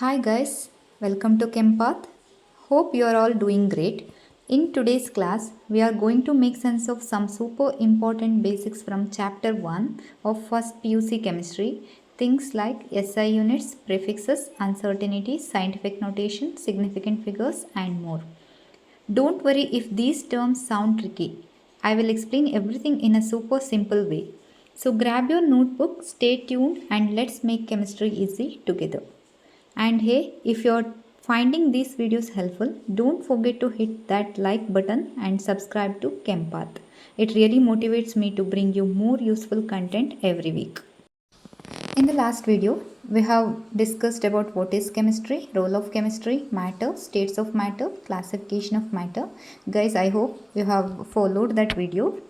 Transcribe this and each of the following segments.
Hi guys, welcome to ChemPath. Hope you are all doing great. In today's class, we are going to make sense of some super important basics from Chapter 1 of first PUC Chemistry. Things like SI units, prefixes, uncertainty, scientific notation, significant figures and more. Don't worry if these terms sound tricky. I will explain everything in a super simple way. So grab your notebook, stay tuned and let's make chemistry easy together. And hey, if you're finding these videos helpful, don't forget to hit that like button and subscribe to ChemPath. It really motivates me to bring you more useful content every week. In the last video, we have discussed about what is chemistry, role of chemistry, matter, states of matter, classification of matter. Guys, I hope you have followed that video.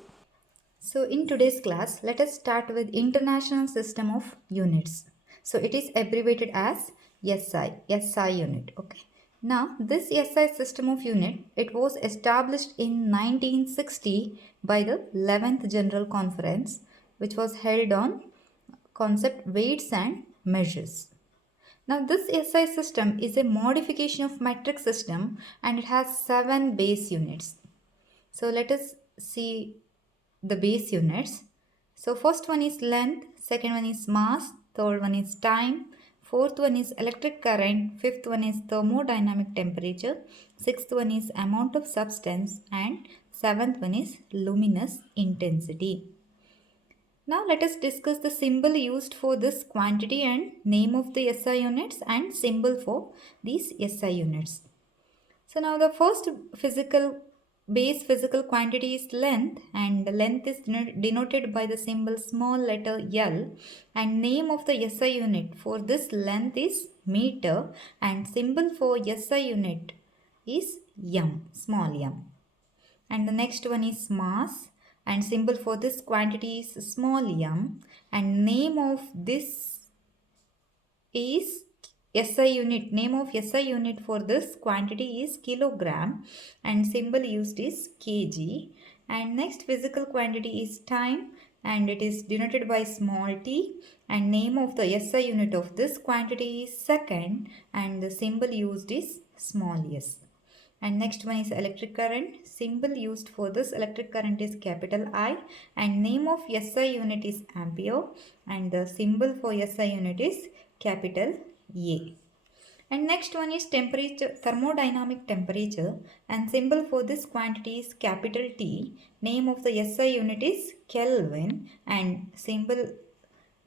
So in today's class, let us start with International System of Units. So it is abbreviated as SI unit. Okay. Now this SI system of unit, it was established in 1960 by the 11th General Conference, which was held on concept weights and measures. Now this SI system is a modification of metric system and it has 7 base units. So let us see the base units. So first one is length, second one is mass, third one is time, fourth one is electric current, fifth one is thermodynamic temperature, sixth one is amount of substance and seventh one is luminous intensity. Now let us discuss the symbol used for this quantity and name of the SI units and symbol for these SI units. So now the first base physical quantity is length, and the length is denoted by the symbol small letter L, and name of the SI unit for this length is meter and symbol for SI unit is m, small m. And the next one is mass and symbol for this quantity is small m, and name of this is SI unit. Name of SI unit for this quantity is kilogram and symbol used is kg. And next physical quantity is time and it is denoted by small t, and name of the SI unit of this quantity is second and the symbol used is small s. And next one is electric current. Symbol used for this electric current is capital I, and name of SI unit is ampere, and the symbol for SI unit is capital A. And next one is temperature, thermodynamic temperature, and symbol for this quantity is capital T. Name of the SI unit is Kelvin and symbol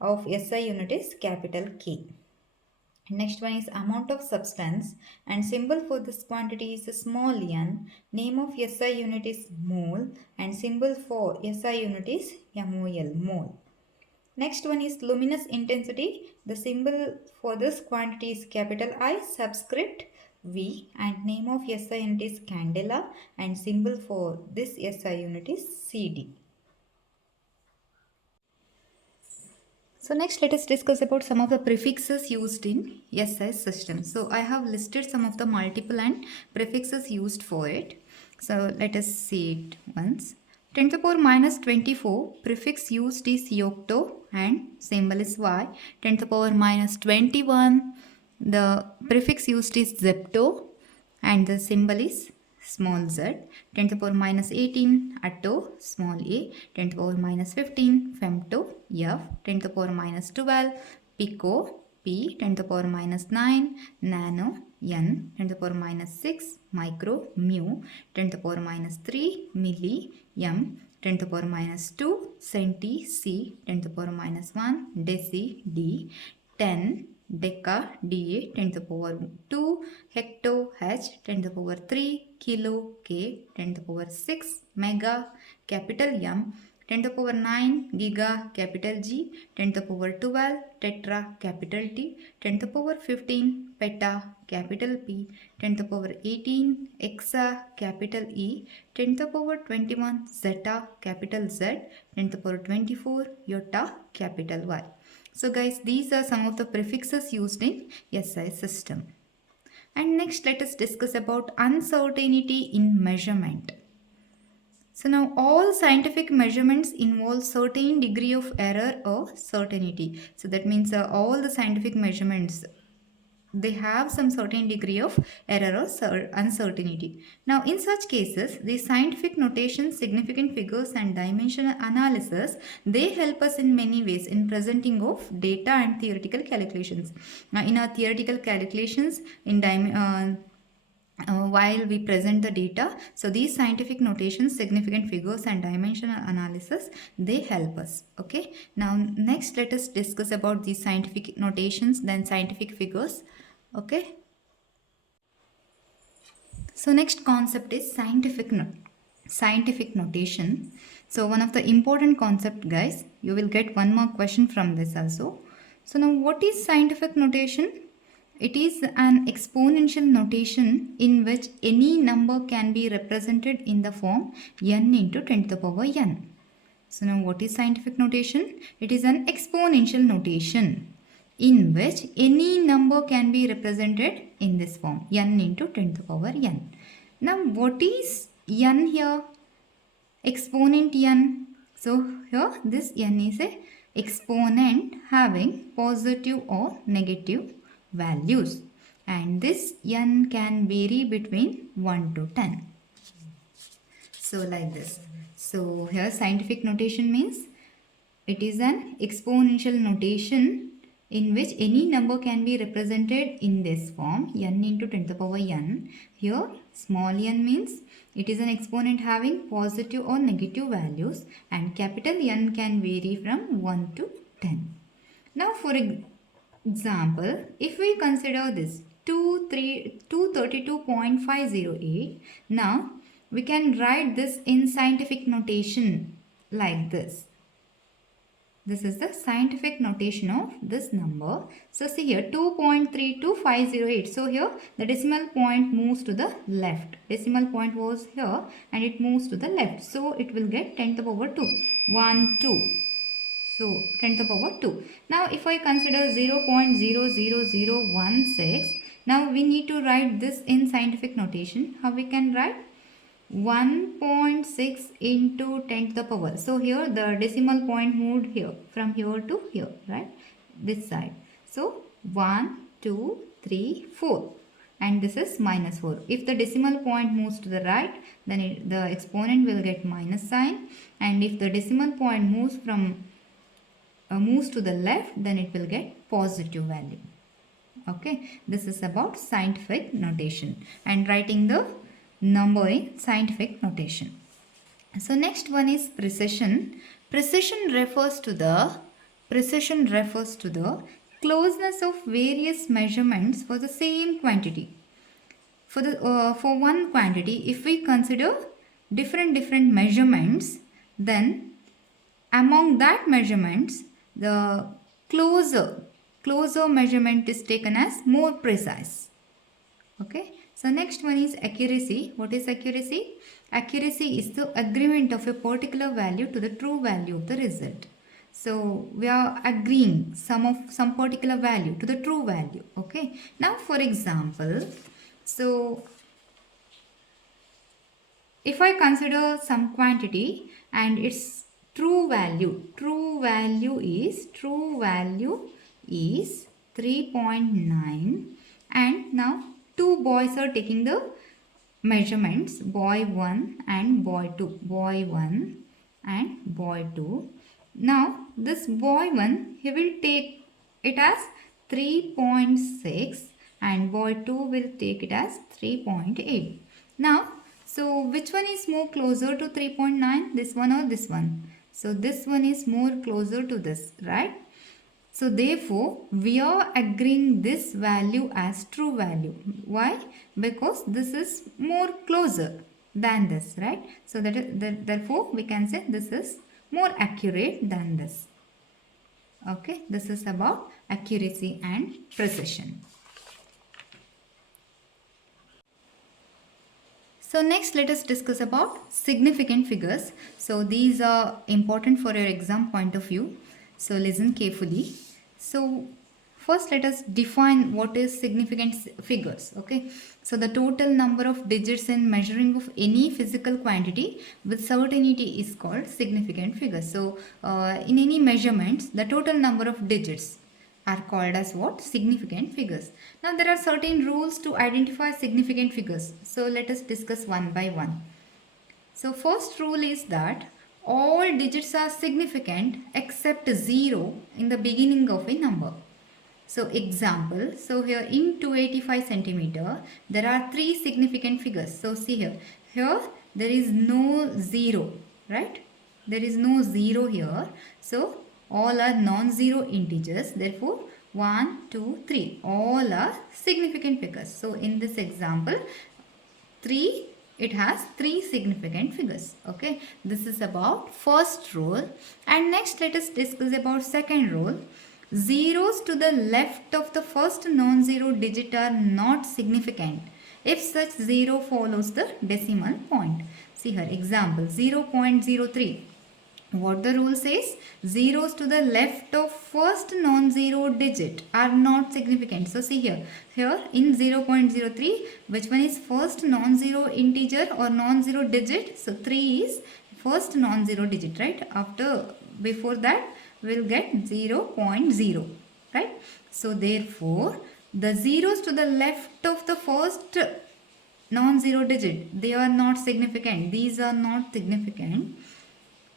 of SI unit is capital K. Next one is amount of substance and symbol for this quantity is small n. Name of SI unit is mole and symbol for SI unit is MOL, mole. Next one is luminous intensity. The symbol for this quantity is capital I subscript V, and name of SI unit is candela and symbol for this SI unit is CD. So next let us discuss about some of the prefixes used in SI system. So I have listed some of the multiple and prefixes used for it. So let us see it once. 10 to the power minus 24, prefix used is yocto and symbol is Y. 10 to the power minus 21, the prefix used is zepto and the symbol is small z. 10 to the power minus 18, atto, small a. 10 to the power minus 15, femto, f. 10 to the power minus 12, pico, p. 10 to the power minus 9, nano, n. 10 to the power minus 6, micro, mu. 10 to the power minus 3, milli, m. 10 to the power minus 2, centi, c. 10 to the power minus 1, deci, d. 10, deca, da. 10 to the power 2, hecto, h. 10 to the power 3, kilo, k. 10 to the power 6, mega, capital M. 10 to the power 9, giga, capital G. 10 to the power 12, tetra, capital T. 10 to the power 15, peta, capital P. 10 to the power 18, exa, capital E. 10 to the power 21, zeta, capital Z. 10 to the power 24, iota, capital Y. So guys, these are some of the prefixes used in SI system. And next let us discuss about uncertainty in measurement. So now all scientific measurements involve certain degree of error or certainty. So that means all the scientific measurements they have some certain degree of error or uncertainty. Now, in such cases, the scientific notation, significant figures and dimensional analysis, they help us in many ways in presenting of data and theoretical calculations. Now, in our theoretical calculations, while we present the data, so these scientific notations, significant figures and dimensional analysis, they help us. Okay, now next let us discuss about these scientific notations, then scientific figures. Okay, so next concept is scientific notation. So one of the important concept, guys, you will get one more question from this also. So now what is scientific notation? It is an exponential notation in which any number can be represented in the form n into 10 to the power n. So now what is scientific notation? It is an exponential notation in which any number can be represented in this form n into 10 to the power n. Now what is n here? Exponent n. So here this n is a exponent having positive or negative values, and this n can vary between 1 to 10. So like this. So here scientific notation means it is an exponential notation in which any number can be represented in this form n into 10 to the power n. Here small n means it is an exponent having positive or negative values, and capital N can vary from 1 to 10. Now for example, if we consider this 232.508, now we can write this in scientific notation like this. This is the scientific notation of this number. So see here 2.32508. So here the decimal point moves to the left. Decimal point was here and it moves to the left. So it will get 10 to the power 2. 1, 2. So 10 to the power 2. Now if I consider 0.00016, now we need to write this in scientific notation. How we can write? 1.6 into 10 to the power. So here the decimal point moved here from here to here, right? This side. So 1, 2, 3, 4. And this is minus 4. If the decimal point moves to the right, then the exponent will get minus sign. And if the decimal point moves to the left, then it will get positive value. Okay, this is about scientific notation and writing the number in scientific notation. So next one is precision. Precision refers to the closeness of various measurements for the same quantity. For one quantity, if we consider different measurements, then among that measurements, the closer measurement is taken as more precise. Okay. So next one is accuracy. What is accuracy? Accuracy is the agreement of a particular value to the true value of the result. So we are agreeing some particular value to the true value. Okay. Now for example, so if I consider some quantity and its true value is 3.9, and now two boys are taking the measurements, boy 1 and boy 2. Boy 1 and boy 2. Now this boy 1, he will take it as 3.6 and boy 2 will take it as 3.8. Now, so which one is more closer to 3.9? This one or this one? So this one is more closer to this, right? So therefore, we are agreeing this value as true value. Why? Because this is more closer than this, right? So therefore, we can say this is more accurate than this. Okay, this is about accuracy and precision. So next let us discuss about significant figures. So these are important for your exam point of view. So listen carefully. So first let us define what is significant figures. Okay. So the total number of digits in measuring of any physical quantity with certainty is called significant figures. So in any measurements, the total number of digits are called as what? Significant figures. Now there are certain rules to identify significant figures. So let us discuss one by one. So first rule is that all digits are significant except 0 in the beginning of a number. So example, so here in 285 centimeter, there are 3 significant figures. So see here there is no 0, right? There is no 0 here. So all are non-zero integers. Therefore 1, 2, 3, all are significant figures. So in this example, 3, it has 3 significant figures. Okay, this is about first rule. And next let us discuss about second rule. Zeros to the left of the first non-zero digit are not significant if such 0 follows the decimal point. See here, example 0.03. What the rule says? Zeros to the left of first non-zero digit are not significant. So see here in 0.03, which one is first non-zero integer or non-zero digit? So 3 is first non-zero digit, right? Before that we'll get 0.0, right? So therefore the zeros to the left of the first non-zero digit, they are not significant. These are not significant.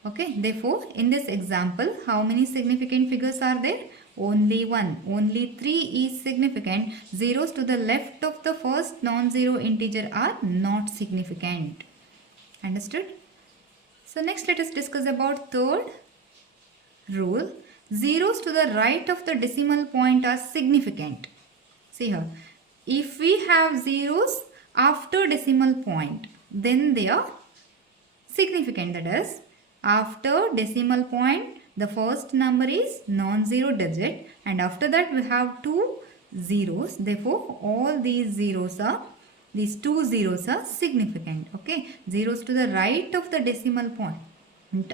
Okay, therefore in this example, how many significant figures are there? Only one. Only 3 is significant. Zeros to the left of the first non-zero integer are not significant. Understood? So next let us discuss about third rule. Zeros to the right of the decimal point are significant. See here, if we have zeros after decimal point, then they are significant. That is, after decimal point, the first number is non-zero digit, and after that we have 2 zeros. Therefore, all these two zeros are significant. Okay, zeros to the right of the decimal point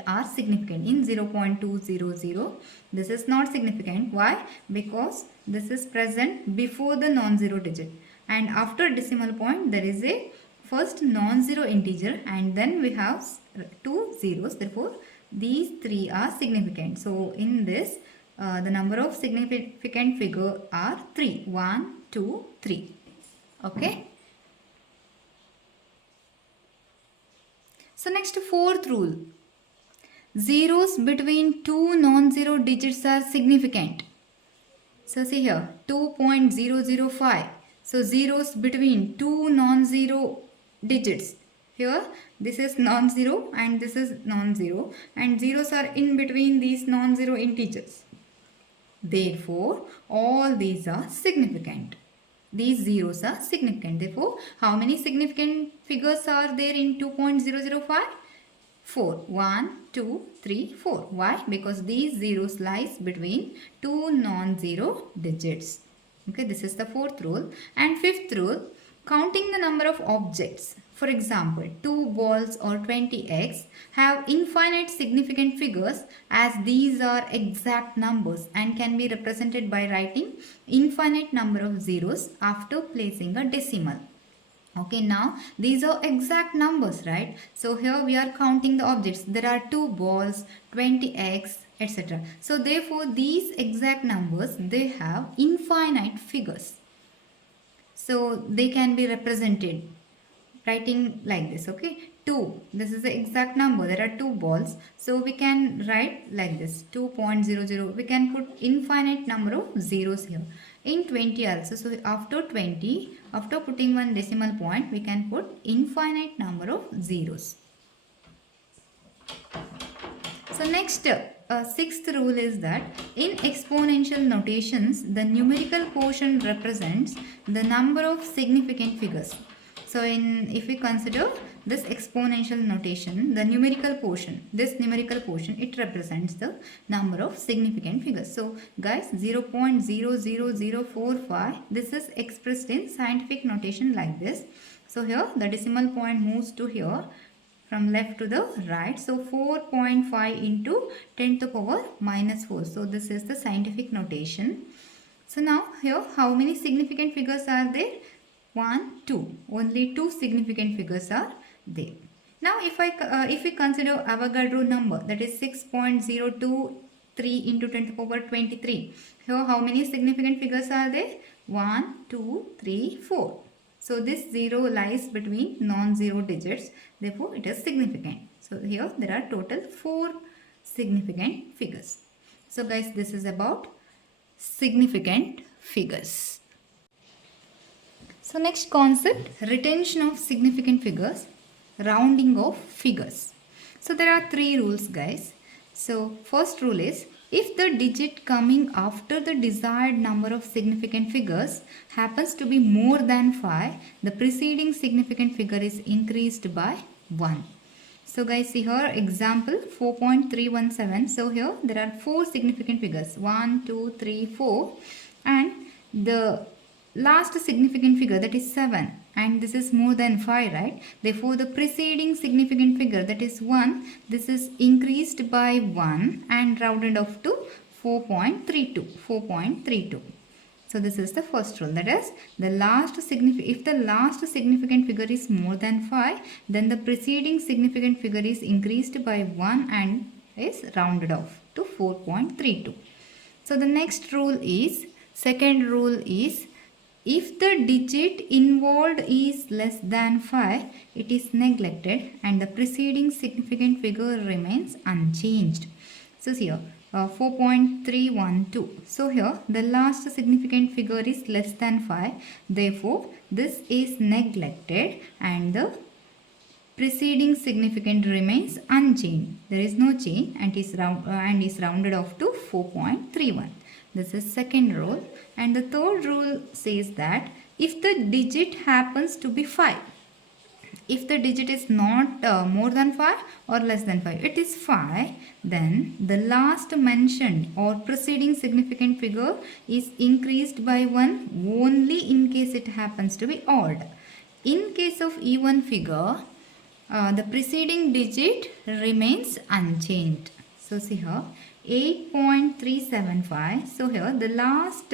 are significant. In 0.200, this is not significant. Why? Because this is present before the non-zero digit, and after decimal point there is a first non-zero integer, and then we have 2 zeros. Therefore these 3 are significant. So in this the number of significant figure are 3. 1, 2, 3. Okay. So next, fourth rule. Zeros between two non-zero digits are significant. So see here, 2.005. So zeros between two non-zero digits. Here this is non-zero and this is non-zero, and zeros are in between these non-zero integers. Therefore all these are significant. These zeros are significant. Therefore how many significant figures are there in 2.005? 4. 1, 2, 3, 4. Why? Because these zeros lies between two non-zero digits. Okay, this is the fourth rule. And fifth rule, counting the number of objects. For example, 2 balls or 20x have infinite significant figures, as these are exact numbers and can be represented by writing infinite number of zeros after placing a decimal. Okay, now these are exact numbers, right? So here we are counting the objects. There are 2 balls, 20x, etc. So therefore these exact numbers, they have infinite figures. So they can be represented writing like this. Okay, 2, this is the exact number. There are 2 balls, so we can write like this, 2.00. We can put infinite number of zeros here. In 20 also, so after 20, after putting one decimal point, we can put infinite number of zeros. So next, sixth rule is that in exponential notations, the numerical quotient represents the number of significant figures. So if we consider this exponential notation, the numerical quotient, it represents the number of significant figures. So guys, 0.00045, this is expressed in scientific notation like this. So here the decimal point moves to here from left to the right. So 4.5 into 10 to the power minus 4. So this is the scientific notation. So now here how many significant figures are there? 1, 2. Only 2 significant figures are there. Now if we consider Avogadro number, that is 6.02 3 into 10 to the power 23. Here how many significant figures are there? 1, 2, 3, 4. So this 0 lies between non-zero digits. Therefore it is significant. So here there are total 4 significant figures. So guys, this is about significant figures. So next concept, retention of significant figures, rounding of figures. So there are 3 rules guys. So first rule is, if the digit coming after the desired number of significant figures happens to be more than 5, the preceding significant figure is increased by 1. So guys, see here example 4.317. So here there are 4 significant figures, 1, 2, 3, 4, and the last significant figure, that is 7, and this is more than 5, right? Therefore the preceding significant figure, that is 1, this is increased by 1 and rounded off to 4.32. So this is the first rule, that is the last if the last significant figure is more than 5, then the preceding significant figure is increased by 1 and is rounded off to 4.32. So the next rule is, second rule is, if the digit involved is less than 5, it is neglected and the preceding significant figure remains unchanged. So here 4.312. So here the last significant figure is less than 5. Therefore this is neglected and the preceding significant remains unchanged. There is no change and is rounded off to 4.31. This is second rule. And the third rule says that if the digit happens to be 5, if the digit is not more than 5 or less than 5, it is 5, then the last mentioned or preceding significant figure is increased by 1 only in case it happens to be odd. In case of even figure, the preceding digit remains unchanged. So see here 8.375. So here the last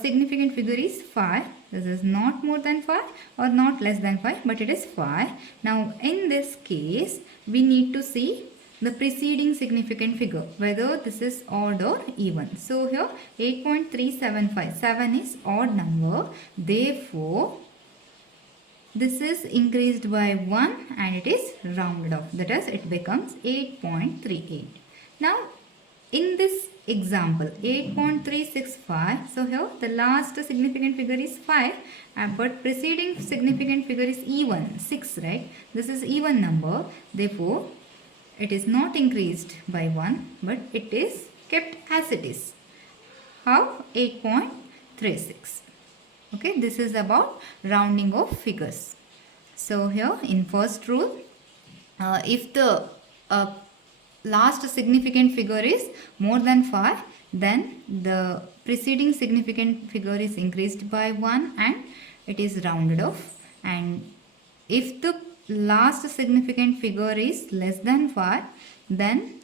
significant figure is 5. This is not more than 5 or not less than 5, but it is 5. Now in this case we need to see the preceding significant figure, whether this is odd or even. So here 8.375, 7 is odd number. Therefore this is increased by 1 and it is rounded off. That is, it becomes 8.38. Now in this example 8.365, so here the last significant figure is 5, but preceding significant figure is even 6, right? This is even number. Therefore it is not increased by 1, but it is kept as it is. How? 8.36. Okay, this is about rounding of figures. So here in first rule, if the last significant figure is more than 5, then the preceding significant figure is increased by 1 and it is rounded off. And if the last significant figure is less than 5, then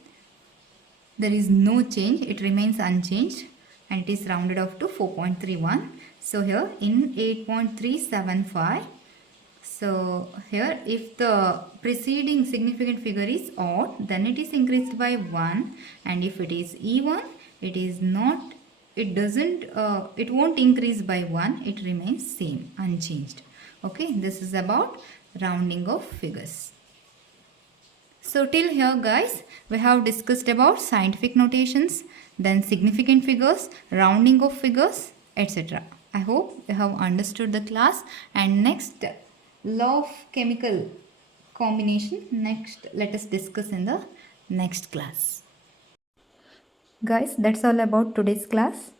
there is no change, it remains unchanged and it is rounded off to 4.31. So here in 8.375, so here if the preceding significant figure is odd, then it is increased by 1, and if it is even, it is not, it won't increase by 1, it remains same, unchanged. Okay, this is about rounding of figures. So till here guys, we have discussed about scientific notations, then significant figures, rounding of figures, etc. I hope you have understood the class, and next law of chemical combination, next let us discuss in the next class. Guys, that's all about today's class,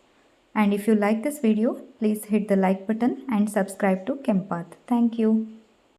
and if you like this video, please hit the like button and subscribe to ChemPath. Thank you.